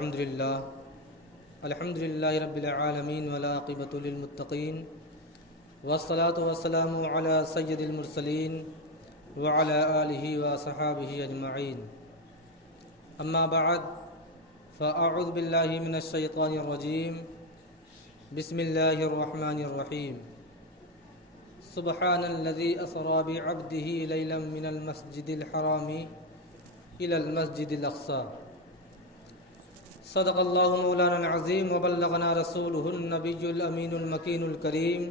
الحمد للہ رب العالمین والعاقبۃ للمتقین والصلاة والسلام علی سید المرسلین وعلی آلہ وصحابہ اجمعین اما بعد فاعوذ باللہ من الشیطان الرجیم بسم اللہ الرحمن الرحیم سبحان الذی اسری بعبدہ لیلا من المسجد الحرام الی المسجد الاقصی صدق اللہ مولانا العظیم وبلغنا رسولہ النبی الامین المکین الکریم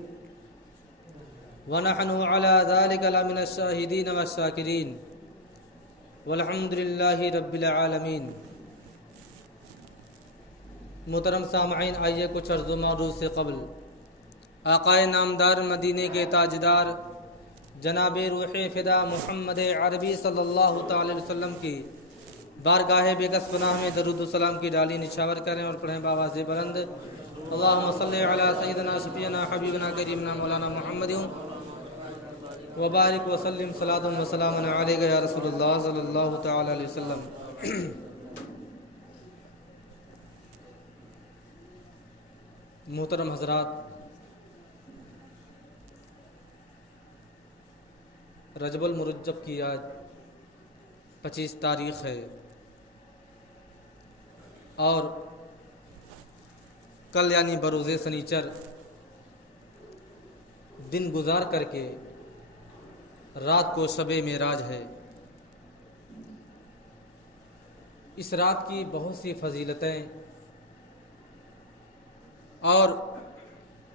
ونحن علی ذلک لمن الشاہدین والشاکرین والحمد للہ رب العالمین۔ محترم سامعین، آئیے کچھ عرض و معروض سے قبل آقائے نامدار مدینے کے تاجدار جناب روح فدا محمد عربی صلی اللہ تعالی علیہ وسلم کی بارگاہ بیکس پناہ میں درود و سلام کی ڈالی نچھاور کریں اور پڑھیں بآواز بلند اللہم صلی علی سیدنا شفیعنا حبیبنا کریمنا مولانا محمد وبارک وسلم صلاۃ و سلام علیک یا رسول اللہ صلی اللہ تعالی علیہ وسلم۔ محترم حضرات، رجب المرجب کی آج 25 تاریخ ہے اور کل یعنی بروز سنیچر دن گزار کر کے رات کو شب معراج ہے۔ اس رات کی بہت سی فضیلتیں اور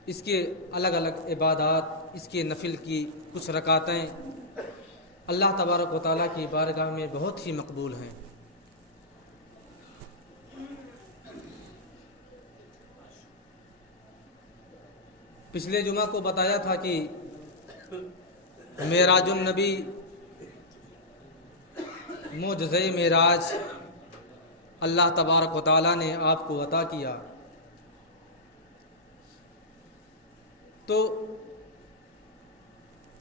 اس کے الگ الگ عبادات، اس کے نفل کی کچھ رکعتیں اللہ تبارک و تعالیٰ کی بارگاہ میں بہت ہی مقبول ہیں۔ پچھلے جمعہ کو بتایا تھا کہ معراج النبی، معجزہ معراج اللہ تبارک و تعالیٰ نے آپ کو عطا کیا، تو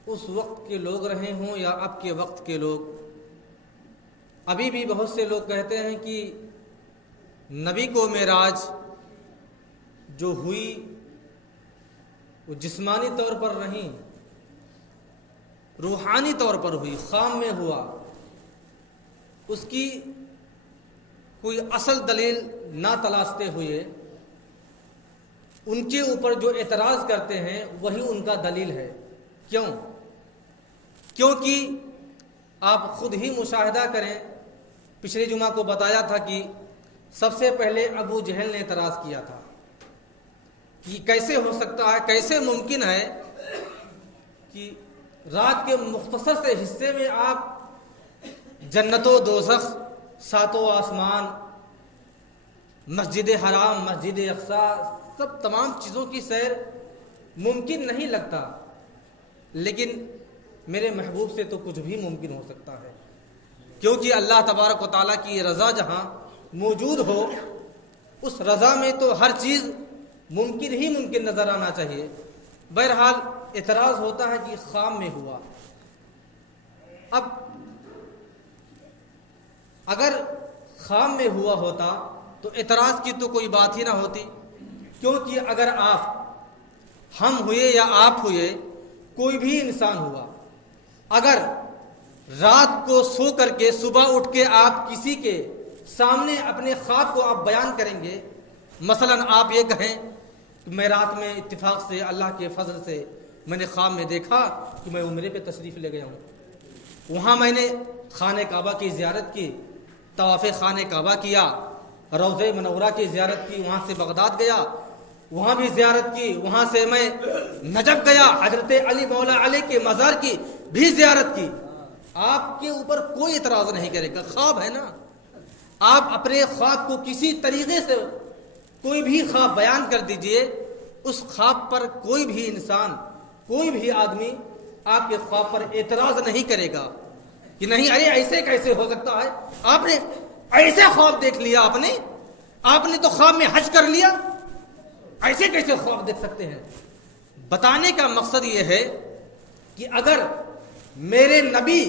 اس وقت کے لوگ رہے ہوں یا اب کے وقت کے لوگ، ابھی بھی بہت سے لوگ کہتے ہیں کہ نبی کو معراج جو ہوئی وہ جسمانی طور پر نہیں، روحانی طور پر ہوئی، خام میں ہوا۔ اس کی کوئی اصل دلیل نہ تلاشتے ہوئے ان کے اوپر جو اعتراض کرتے ہیں وہی ان کا دلیل ہے۔ کیونکہ آپ خود ہی مشاہدہ کریں، پچھلے جمعہ کو بتایا تھا کہ سب سے پہلے ابو جہل نے اعتراض کیا تھا کہ کیسے ہو سکتا ہے، کیسے ممکن ہے کہ رات کے مختصر سے حصے میں آپ جنت و دوزخ، ساتوں آسمان، مسجد حرام، مسجد اقصی، سب تمام چیزوں کی سیر ممکن نہیں لگتا، لیکن میرے محبوب سے تو کچھ بھی ممکن ہو سکتا ہے، کیونکہ اللہ تبارک و تعالیٰ کی رضا جہاں موجود ہو اس رضا میں تو ہر چیز ممکن ہی ممکن نظر آنا چاہیے۔ بہرحال اعتراض ہوتا ہے کہ خام میں ہوا۔ اب اگر خام میں ہوا ہوتا تو اعتراض کی تو کوئی بات ہی نہ ہوتی، کیونکہ اگر آپ، ہم ہوئے یا آپ ہوئے، کوئی بھی انسان ہوا، اگر رات کو سو کر کے صبح اٹھ کے آپ کسی کے سامنے اپنے خواب کو آپ بیان کریں گے، مثلا آپ یہ کہیں کہ میں رات میں اتفاق سے اللہ کے فضل سے میں نے خواب میں دیکھا کہ میں عمرے پہ تشریف لے گیا ہوں، وہاں میں نے خانہ کعبہ کی زیارت کی، طواف خانہ کعبہ کیا، روضہ منورہ کی زیارت کی، وہاں سے بغداد گیا، وہاں بھی زیارت کی، وہاں سے میں نجف گیا، حضرت علی مولا علی کے مزار کی بھی زیارت کی، آپ کے اوپر کوئی اعتراض نہیں کرے گا۔ خواب ہے نا، آپ اپنے خواب کو کسی طریقے سے کوئی بھی خواب بیان کر دیجئے، اس خواب پر کوئی بھی انسان، کوئی بھی آدمی آپ کے خواب پر اعتراض نہیں کرے گا کہ نہیں ارے ایسے کیسے ہو سکتا ہے، آپ نے ایسے خواب دیکھ لیا، آپ نے تو خواب میں حج کر لیا، ایسے کیسے خواب دیکھ سکتے ہیں؟ بتانے کا مقصد یہ ہے کہ اگر میرے نبی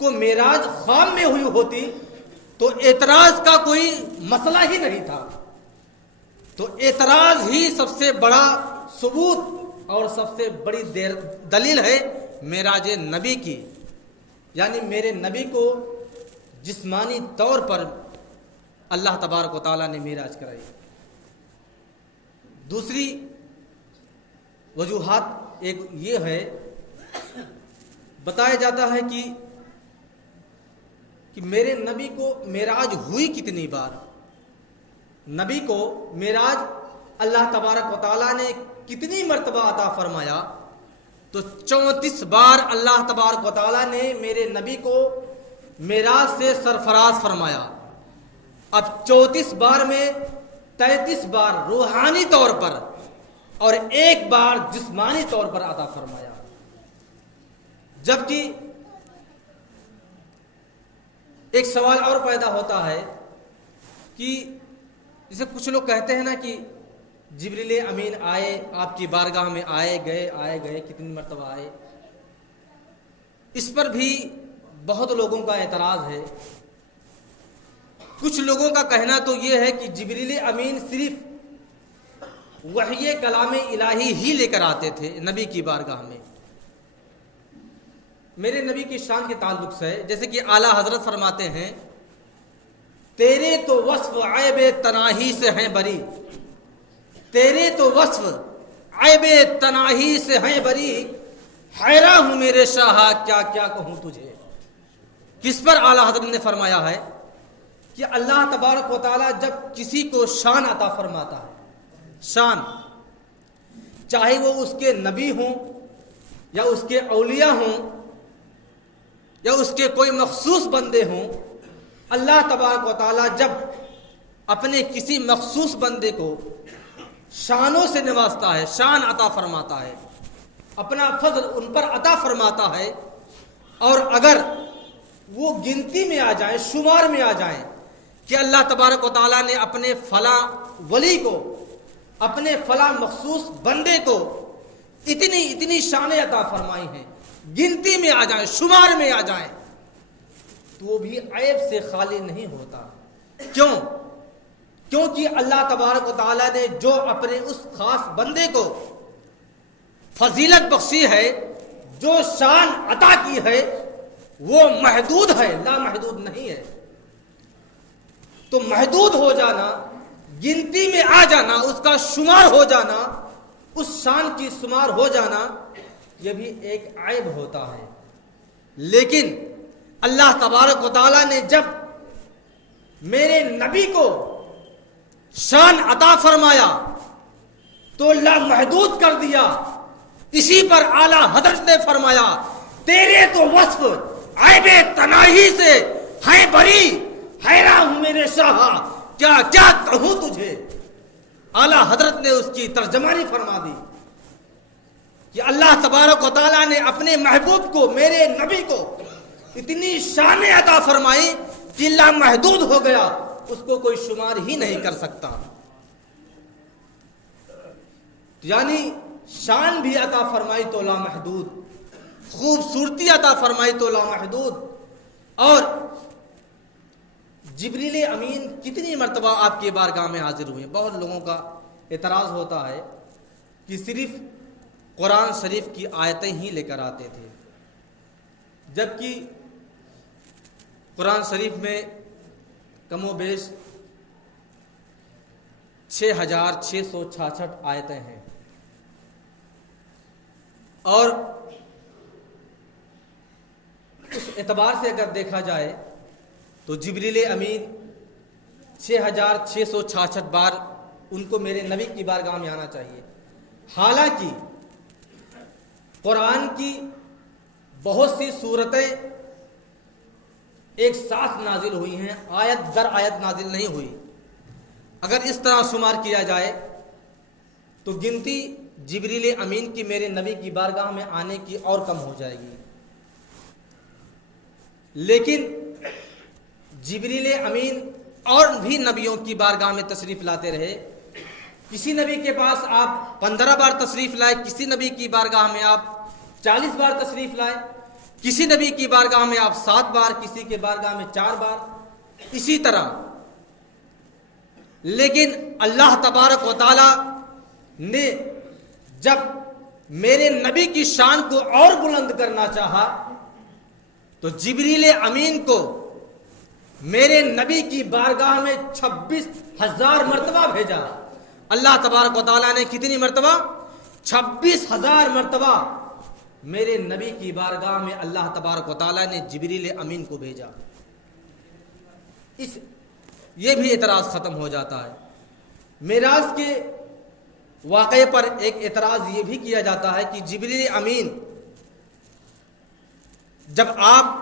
کو معراج خواب میں ہوئی ہوتی تو اعتراض کا کوئی مسئلہ ہی نہیں تھا. تو اعتراض ہی سب سے بڑا ثبوت اور سب سے بڑی دلیل ہے معراج نبی کی، یعنی میرے نبی کو جسمانی طور پر اللہ تبارک و تعالیٰ نے معراج کرائی. دوسری وجوہات ایک یہ ہے، بتایا جاتا ہے کہ میرے نبی کو معراج ہوئی کتنی بار. نبی کو معراج اللہ تبارک و تعالیٰ نے کتنی مرتبہ عطا فرمایا؟ تو 34 بار اللہ تبارک و تعالیٰ نے میرے نبی کو معراج سے سرفراز فرمایا. اب 34 بار میں 33 بار روحانی طور پر اور 1 بار جسمانی طور پر عطا فرمایا. جبکہ ایک سوال اور پیدا ہوتا ہے کہ جسے کچھ لوگ کہتے ہیں نا کہ جبریل امین آئے آپ کی بارگاہ میں، آئے گئے کتنی مرتبہ آئے. اس پر بھی بہت لوگوں کا اعتراض ہے. کچھ لوگوں کا کہنا تو یہ ہے کہ جبریل امین صرف وحی کلام الہی ہی لے کر آتے تھے نبی کی بارگاہ میں. میرے نبی کی شان کے تعلق سے جیسے کہ اعلیٰ حضرت فرماتے ہیں، تیرے تو وصف عیب تناہی سے ہیں بری، تیرے تو وصف عیب تناہی سے ہیں بری، حیران ہوں میرے شاہ کیا کیا کہوں تجھے. کس پر اعلیٰ حضرت نے فرمایا ہے کہ اللہ تبارک و تعالیٰ جب کسی کو شان عطا فرماتا ہے، شان، چاہے وہ اس کے نبی ہوں یا اس کے اولیاء ہوں یا اس کے کوئی مخصوص بندے ہوں، اللہ تبارک و تعالیٰ جب اپنے کسی مخصوص بندے کو شانوں سے نوازتا ہے، شان عطا فرماتا ہے، اپنا فضل ان پر عطا فرماتا ہے، اور اگر وہ گنتی میں آ جائیں، شمار میں آ جائیں کہ اللہ تبارک و تعالیٰ نے اپنے فلاں ولی کو، اپنے فلاں مخصوص بندے کو اتنی شانیں عطا فرمائی ہیں، گنتی میں آ جائیں، شمار میں آ جائیں، تو وہ بھی عیب سے خالی نہیں ہوتا. کیونکہ اللہ تبارک و تعالیٰ نے جو اپنے اس خاص بندے کو فضیلت بخشی ہے، جو شان عطا کی ہے، وہ محدود ہے، لا محدود نہیں ہے. تو محدود ہو جانا، گنتی میں آ جانا، اس کا شمار ہو جانا، اس شان کی شمار ہو جانا، یہ بھی ایک عیب ہوتا ہے. لیکن اللہ تبارک و تعالیٰ نے جب میرے نبی کو شان عطا فرمایا تو لامحدود کر دیا. اسی پر اعلیٰ حضرت نے فرمایا، تیرے تو وصف عیب تناہی سے ہے بری، حیران ہوں میرے شاہ کیا کیا کہوں تجھے. اعلیٰ حضرت نے اس کی ترجمانی فرما دی کہ اللہ تبارک و تعالیٰ نے اپنے محبوب کو، میرے نبی کو اتنی شانیں عطا فرمائی کہ لامحدود ہو گیا، اس کو کوئی شمار ہی نہیں کر سکتا. یعنی شان بھی عطا فرمائی تو لامحدود، خوبصورتی عطا فرمائی تو لامحدود. اور جبریل امین کتنی مرتبہ آپ کی بارگاہ میں حاضر ہوئے؟ بہت لوگوں کا اعتراض ہوتا ہے کہ صرف قرآن شریف کی آیتیں ہی لے کر آتے تھے، جبکہ قرآن شریف میں کم و بیش 6666 آیتیں ہیں. اور اس اعتبار سے اگر دیکھا جائے تو جبریل امین 6666 بار ان کو میرے نبی کی بارگاہ میں آنا چاہیے. حالانکہ قرآن کی بہت سی صورتیں ایک ساتھ نازل ہوئی ہیں، آیت در آیت نازل نہیں ہوئی. اگر اس طرح شمار کیا جائے تو گنتی جبریل امین کی میرے نبی کی بارگاہ میں آنے کی اور کم ہو جائے گی. لیکن جبریل امین اور بھی نبیوں کی بارگاہ میں تشریف لاتے رہے. کسی نبی کے پاس آپ 15 بار تشریف لائے، کسی نبی کی بارگاہ میں آپ 40 بار تشریف لائے، کسی نبی کی بارگاہ میں آپ 7 بار، کسی کے بارگاہ میں 4 بار. اسی طرح لیکن اللہ تبارک و تعالی نے جب میرے نبی کی شان کو اور بلند کرنا چاہا تو جبریل امین کو میرے نبی کی بارگاہ میں 26,000 مرتبہ بھیجا. اللہ تبارک و تعالیٰ نے کتنی مرتبہ؟ 26,000 مرتبہ میرے نبی کی بارگاہ میں اللہ تبارک و تعالیٰ نے جبریل امین کو بھیجا. یہ بھی اعتراض ختم ہو جاتا ہے. معراج کے واقعے پر ایک اعتراض یہ بھی کیا جاتا ہے کہ جبریل امین جب آپ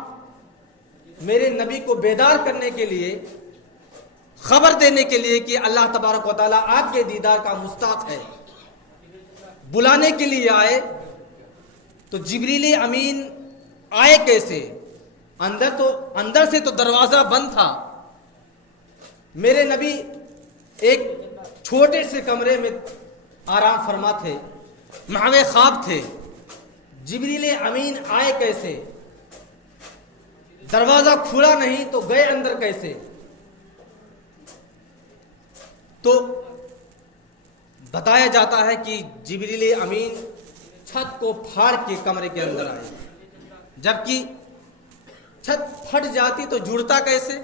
میرے نبی کو بیدار کرنے کے لیے، خبر دینے کے لیے کہ اللہ تبارک و تعالیٰ آپ کے دیدار کا مستحق ہے، بلانے کے لیے آئے تو جبریل امین آئے کیسے؟ اندر سے تو دروازہ بند تھا. میرے نبی ایک چھوٹے سے کمرے میں آرام فرما تھے، محو خواب تھے. جبریل امین آئے کیسے؟ دروازہ کھلا نہیں تو گئے اندر کیسے؟ تو بتایا جاتا ہے کہ جبریل امین چھت کو پھاڑ کے کمرے کے اندر آئے. جبکہ چھت پھٹ جاتی تو جڑتا کیسے؟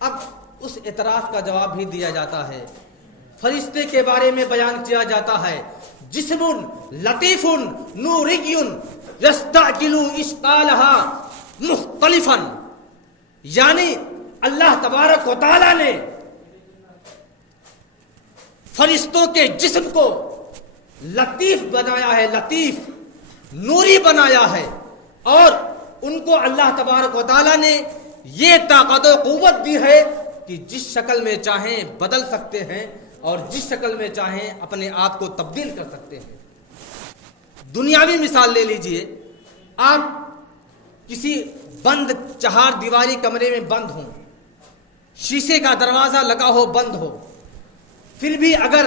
اب اس اعتراض کا جواب بھی دیا جاتا ہے. فرشتے کے بارے میں بیان کیا جاتا ہے، جسم لطیف نوری یستعجل اشکالها مختلفا، یعنی اللہ تبارک و تعالی نے فرشتوں کے جسم کو لطیف بنایا ہے، لطیف نوری بنایا ہے، اور ان کو اللہ تبارک و تعالی نے یہ طاقت و قوت دی ہے کہ جس شکل میں چاہیں بدل سکتے ہیں اور جس شکل میں چاہیں اپنے آپ کو تبدیل کر سکتے ہیں. دنیاوی مثال لے لیجئے، آپ کسی بند چہار دیواری کمرے میں بند ہوں، شیشے کا دروازہ لگا ہو، بند ہو، پھر بھی اگر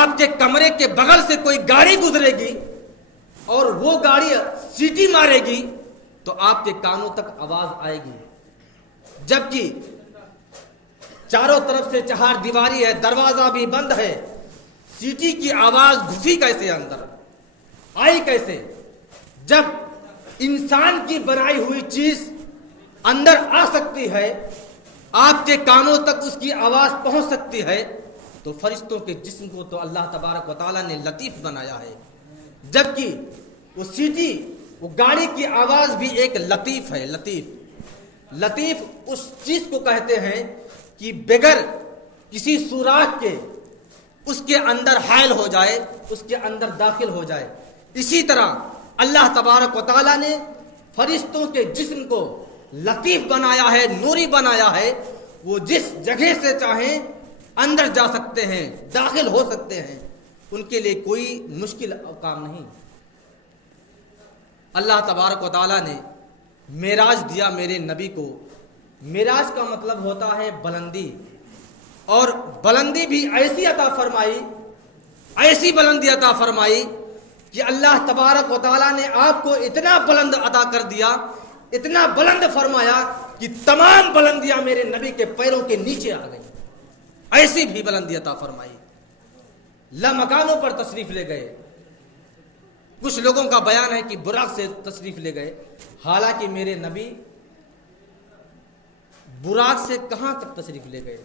آپ کے کمرے کے بغل سے کوئی گاڑی گزرے گی اور وہ گاڑی سیٹی مارے گی تو آپ کے کانوں تک آواز آئے گی. جبکہ چاروں طرف سے چہار دیواری ہے، دروازہ بھی بند ہے، سیٹی کی آواز گھسی کیسے اندر آئی کیسے؟ جب انسان کی بنائی ہوئی چیز اندر آ سکتی ہے، آپ کے کانوں تک اس کی آواز پہنچ سکتی ہے، تو فرشتوں کے جسم کو تو اللہ تبارک و تعالیٰ نے لطیف بنایا ہے. جبکہ وہ سیٹی، وہ گاڑی کی آواز بھی ایک لطیف ہے. لطیف اس چیز کو کہتے ہیں کہ بغیر کسی سوراخ کے اس کے اندر حائل ہو جائے، اس کے اندر داخل ہو جائے. اسی طرح اللہ تبارک و تعالیٰ نے فرشتوں کے جسم کو لطیف بنایا ہے، نوری بنایا ہے. وہ جس جگہ سے چاہیں اندر جا سکتے ہیں، داخل ہو سکتے ہیں، ان کے لیے کوئی مشکل کام نہیں. اللہ تبارک و تعالیٰ نے معراج دیا میرے نبی کو. معراج کا مطلب ہوتا ہے بلندی، اور بلندی بھی ایسی عطا فرمائی، ایسی بلندی عطا فرمائی کہ اللہ تبارک و تعالیٰ نے آپ کو اتنا بلند عطا کر دیا، اتنا بلند فرمایا کہ تمام بلندیاں میرے نبی کے پیروں کے نیچے آ گئی. ایسی بھی بلندی عطا فرمائی. لامکانوں پر تشریف لے گئے. کچھ لوگوں کا بیان ہے کہ براق سے تشریف لے گئے، حالانکہ میرے نبی براق سے کہاں تک تشریف لے گئے؟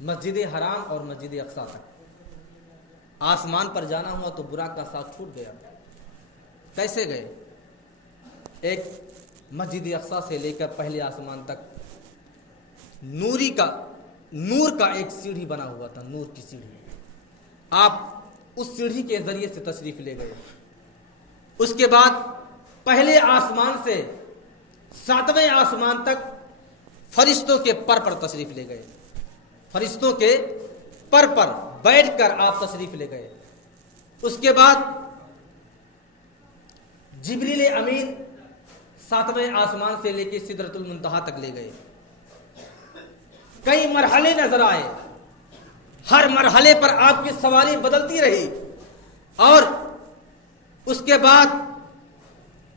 مسجد حرام اور مسجد اقصی تک. آسمان پر جانا ہوا تو براق کا ساتھ چھوٹ گیا. کیسے گئے؟ ایک مسجد اقصی سے لے کر پہلے آسمان تک نور کا ایک سیڑھی بنا ہوا تھا، نور کی سیڑھی. آپ اس سیڑھی کے ذریعے سے تشریف لے گئے. اس کے بعد پہلے آسمان سے 7ویں آسمان تک فرشتوں کے پر تشریف لے گئے. فرشتوں کے پر بیٹھ کر آپ تشریف لے گئے. اس کے بعد جبریل امین 7ویں آسمان سے لے کے سدرۃ المنتہا تک لے گئے. کئی مرحلے نظر آئے، ہر مرحلے پر آپ کی سواری بدلتی رہی، اور اس کے بعد